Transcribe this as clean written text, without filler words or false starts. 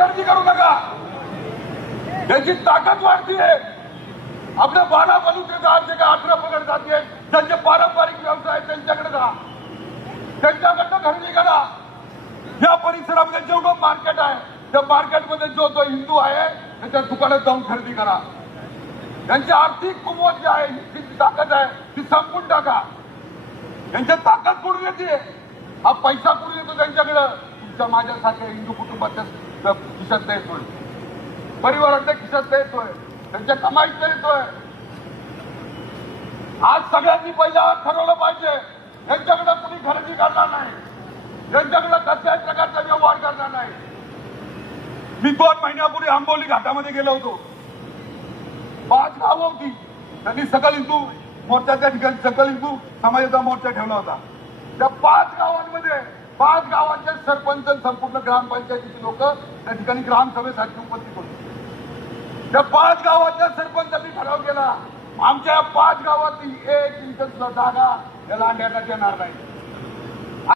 खरेदी करू नका, त्याची ताकद वाढतीये. आपल्या 12 बलुतेचा जे काय 18 पगड जाते त्यांचे पारंपरिक व्यवसाय आहेत, त्यांच्याकडे जा, त्यांच्याकडनं खरेदी करा. या परिसरामध्ये जेवढं मार्केट आहे त्या मार्केटमध्ये जो जो हिंदू आहे त्याच्या दुकानात जाऊन खरेदी करा. त्यांची आर्थिक कुवत जी आहे, जी ताकद आहे ती संपून टाका. त्यांच्या ताकद कुठून येते? हा पैसा कुठून येतो त्यांच्याकडे? तुमच्या माझ्यासारख्या हिंदू कुटुंबाच्या खिशात येतोय, परिवाराच्या खिशात येतोय, त्यांच्या कमाईत येतोय. आज सगळ्यांनी पहिला ठरवलं पाहिजे, यांच्याकडे कुणी खरेदी करणार नाही, यांच्याकडे कसल्याही प्रकारचा व्यवहार करणार नाही. मी 2 महिन्यापूर्वी आंबोली घाटामध्ये गेलो होतो. 5 गावं होती. त्यांनी सकल हिंदू मोर्चाच्या ठिकाणी सकल हिंदू समाजाचा मोर्चा ठेवला होता. त्या 5 गावांमध्ये 5 गावांचे सरपंच, संपूर्ण ग्रामपंचायतीचे लोक त्या ठिकाणी ग्रामसभेसाठी उपस्थित होते. त्या 5 गावातल्या सरपंचांनी ठराव केला, आमच्या 5 गावातली 1 इंच सुद्धा जागा या लांड्याला देणार नाही.